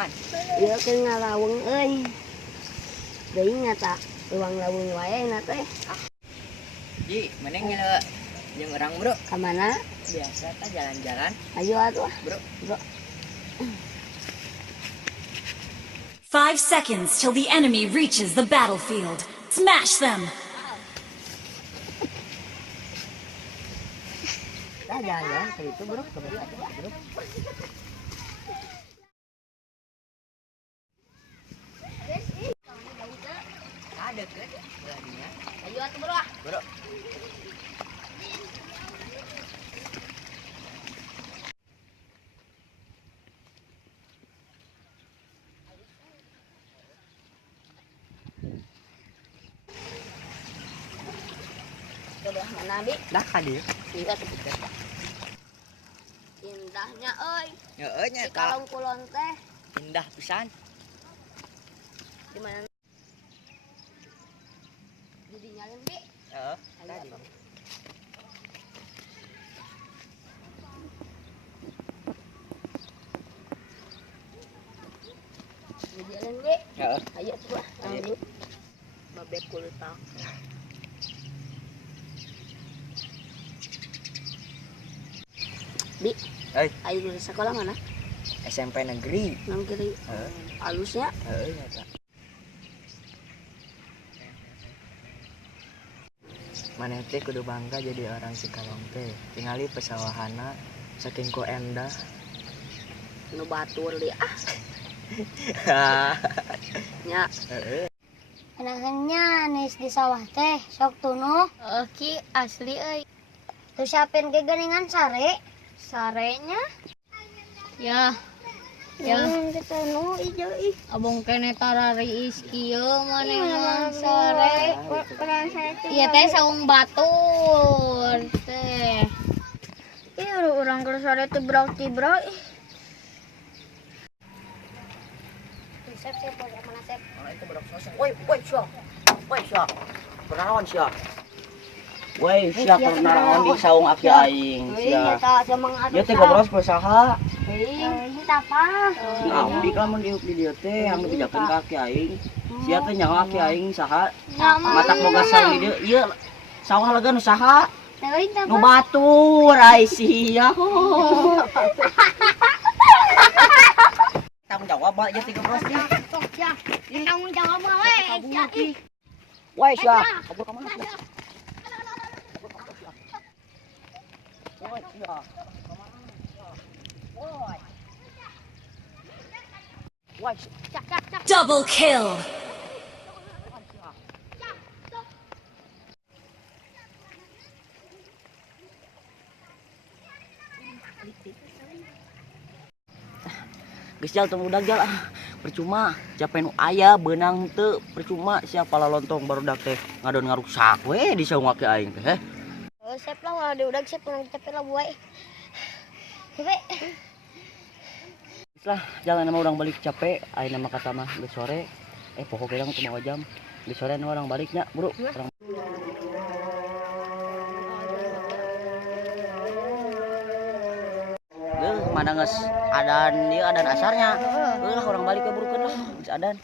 kumahan? Ieu ke ngalaweng euy. Deui ngata ruang laweng wae na teh. Ji, meneng ya jeung urang bro. Ka mana? Biasa teh jalan-jalan. Ayo atuh, Bro. bro. 5 seconds till the enemy reaches the battlefield. Smash them! Dah jalan-jalan ke itu, bro. Ke bawah, bro. Ada ke beraninya. Ayo atuh, bro. Bro. Coba mana, Bi? Dah ka dieu. Iya tuh. Indahnya euy. Heeh nya Di kalong kulon teh indah pisan. di mana? Jadi nyalin, Bi. Heeh. Ayo Tadi. atuh. Jadi nyalin, Bi. Heeh. Ayo tuh, Bro. Ayo. Babek kulit tak. Bi, Hei, ayo dulu sekolah mana? SMP negeri. Nang kiri. Heeh. Halusnya. Heeh nya. Maneh teh kudu bangga jadi orang Cikalong teh. Tingali pesawahana saking ku endah. Nu batur li ah. Nya. Heeh. Anaknya nis di sawah teh sok tunu. Ki asli euy. Tuh siapin ke geningan sare. Sarenya. Ya. Ya. Yang ketemu ijo ih. Abong kene tarari iskieu manehna sare. Peran saya teh. Ieu teh saung batur teh. Ih urang keur sare teh brok-tibrok ih. Sep mana sep? Itu berak sosok. Woi, siap. Woi, siap. Pernaon siap. Woi, siap pernaon di saung aki aing. Iya Siap. tak jamang atuh. Ieu teh gobros kusaha. Ini apa? Nah, di lamun diuk di dieu teh anu dijakeun ka aki aing. Sia teh nyawa aki aing saha? Matak boga saung di dieu. Ieu sawah lega nu saha? Nu batur ai sia. Tanggung jawab bae ieu teh gobros nih. Sok ya. Tanggung jawab we. Woi, siap. Kabur ka mana? Siap. Woi, siap. Woi, Double kill! geus jal tong udag jal ah. Percuma, capek nu aya beunang teu percuma siapa lontong barudak teh ngadon ngarusak we di saung aki aing teh. Oh, sep lah walau diudag sep urang capek lah buai. Hebe. Lah jalan nama orang balik capek, ayeuna mah kata mah geus sore. Pokoknya urang teu mau jam. Geus sore nu orang baliknya, Bro. Urang mana geus adan ieu adan asarnya. Lah orang balik ke burukeun lah, geus adan.